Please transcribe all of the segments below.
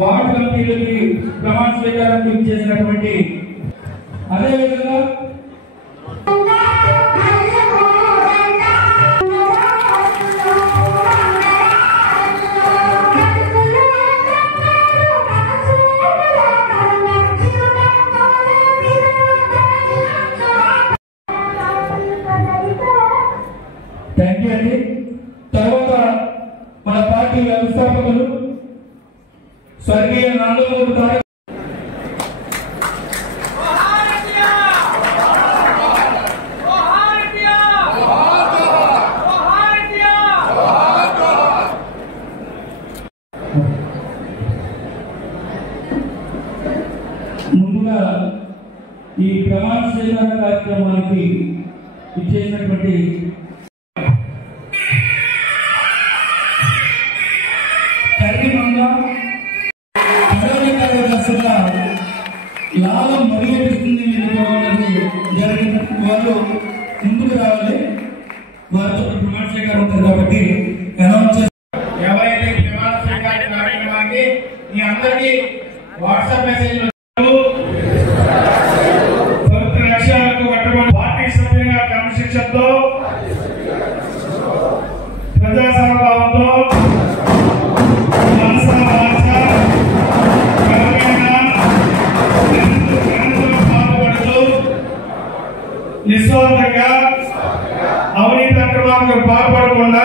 Ward కమిటీలకి ప్రమాణ స్వీకారానికి చేసినటువంటి అదేవిధంగా థ్యాంక్ యూ అండి. తర్వాత మన పార్టీ వ్యవస్థాపకులు స్వర్గీయ నందమూరి తారక ముందుగా ఈ ప్రమాణ స్వీకార కార్యక్రమానికి ఇచ్చేసినటువంటి లాభం మరిగెట్టిస్తుంది జరిగిన వాళ్ళు ముందుకు రావాలి. వారితో ప్రమాణ స్వీకారం ఉంటుంది కాబట్టి అనౌన్స్ ఎవరైతే ప్రమాణ స్వీకార కార్యక్రమానికి మీ అందరికీ వాట్సాప్ మెసేజ్ లక్ష్యాలకు కట్టుబడి పార్టీ సభ్యులుగా క్రమశిక్షణతో ప్రజాస్వామ్యంతో నిస్వార్థంగా అవినీతి అక్రమాలకు పాల్పడకుండా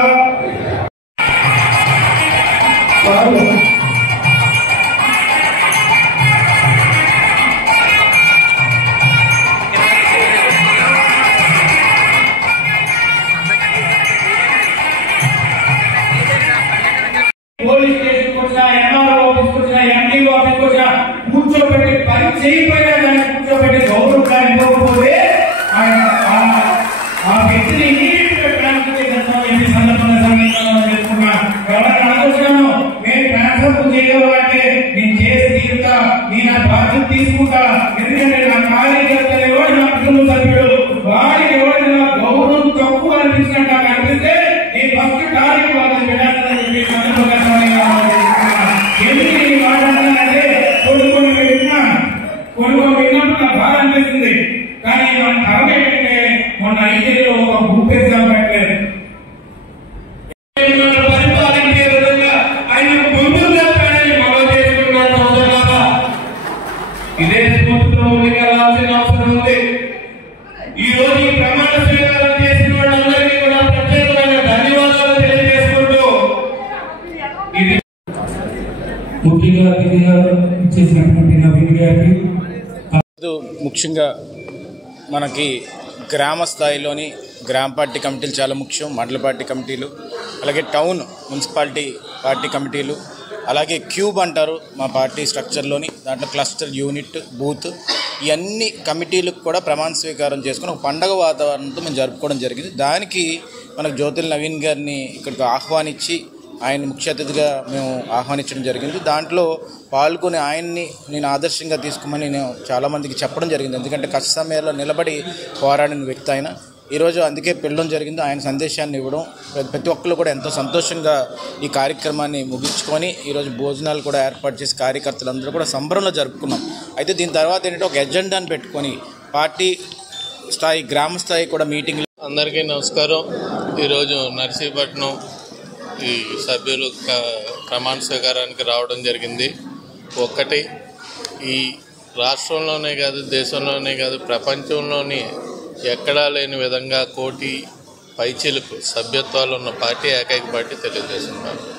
పోలీస్ స్టేషన్ వచ్చినా, ఎంఆర్ఓ ఆఫీస్కి వచ్చినా, ఎండిఓ ఆఫీస్కి వచ్చినా కూర్చోబెట్టి పని చేయకపోయినా దాన్ని కూర్చోబెట్టి గౌరవం ఇవ్వకపోతే ఆ వ్యక్తిని ఎవరైనా అనుకుంటున్నాను నేను ట్రాన్స్ఫర్ చేయగలంటే నేను చేసి తీరుతా, నేను ఆ బాధ్యత తీసుకుంటా. ఎందుకంటే నా కార్యకర్తలు ఎవరు నా కుటుంబ సభ్యుడు, వాడికి ఎవరైనా గౌరవం తక్కువ అనిపించినట్టు నాకు అనిపిస్తే నేను ఫస్ట్ కార్యక్రమాలను పెట్టాలని చెప్పి ఎందుకు మాట్లాడాలంటే కొన్ని విన్నప్పుడు నాకు బాగా అనిపిస్తుంది. కానీ మన కర్మ ఏంటంటే మొన్న ఐటీలో ఒక బుక్ ఎగ్జామ్ పెట్టలేదు. పరిపాలించే విధంగా ఆయన ముందుగా మనం చేసుకున్న ఇదే స్ఫూర్తితో ముందుకెళ్లాల్సిన అవసరం ఉంది. ఈ రోజు ఈ ప్రమాణ స్వీకారం చేసిన వాళ్ళందరికీ కూడా ప్రత్యేకమైన ధన్యవాదాలు తెలియజేసుకుంటూ ఇది ముఖ్యంగా చేసినటువంటి నవీన్ గారికి ముఖ్యంగా మనకి గ్రామ స్థాయిలోని గ్రామ పార్టీ కమిటీలు చాలా ముఖ్యం, మండల పార్టీ కమిటీలు, అలాగే టౌన్ మున్సిపాలిటీ పార్టీ కమిటీలు, అలాగే క్యూబ్ అంటారు మా పార్టీ స్ట్రక్చర్లోని, దాంట్లో క్లస్టర్, యూనిట్, బూత్, ఇవన్నీ కమిటీలకు కూడా ప్రమాణ స్వీకారం చేసుకుని ఒక పండగ వాతావరణంతో మేము జరుపుకోవడం జరిగింది. దానికి మనకు జ్యోతిల్ నవీన్ గారిని ఇక్కడికి ఆహ్వానించి ఆయన ముఖ్య అతిథిగా మేము ఆహ్వానించడం జరిగింది. దాంట్లో పాల్గొని ఆయన్ని నేను ఆదర్శంగా తీసుకోమని నేను చాలామందికి చెప్పడం జరిగింది. ఎందుకంటే కష్ట సమయాల్లో నిలబడి పోరాడిన వ్యక్తి ఆయన. ఈరోజు అందుకే పిలవడం జరిగింది, ఆయన సందేశాన్ని ఇవ్వడం. ప్రతి ఒక్కరు కూడా ఎంతో సంతోషంగా ఈ కార్యక్రమాన్ని ముగించుకొని ఈరోజు భోజనాలు కూడా ఏర్పాటు చేసి కార్యకర్తలందరూ కూడా సంబరంలో జరుపుకున్నాం. అయితే దీని తర్వాత ఏంటంటే ఒక ఎజెండాను పెట్టుకొని పార్టీ స్థాయి, గ్రామ స్థాయి కూడా మీటింగ్లు. అందరికీ నమస్కారం. ఈరోజు నర్సీపట్నం ఈ సభ్యులు ప్రమాణ స్వీకారానికి రావడం జరిగింది. ఒక్కటి, ఈ రాష్ట్రంలోనే కాదు, దేశంలోనే కాదు, ప్రపంచంలోని ఎక్కడా లేని విధంగా 1 కోటి పైచీలకు సభ్యత్వాలు ఉన్న పార్టీ ఏకైక పార్టీ తెలుగుదేశం పార్టీ.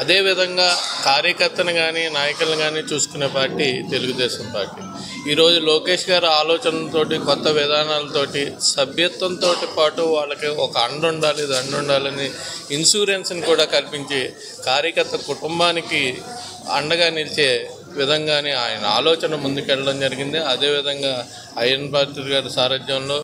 అదేవిధంగా కార్యకర్తను కానీ నాయకులను కానీ చూసుకునే పార్టీ తెలుగుదేశం పార్టీ. ఈరోజు లోకేష్ గారి ఆలోచనలతోటి, కొత్త విధానాలతోటి, సభ్యత్వంతో పాటు వాళ్ళకి ఒక అండుండాలి, దండుండాలని ఇన్సూరెన్స్ని కూడా కల్పించి కార్యకర్త కుటుంబానికి అండగా నిలిచే విధంగానే ఆయన ఆలోచన ముందుకెళ్ళడం జరిగింది. అదేవిధంగా అయ్యన్ పాత్రి గారి సారథ్యంలో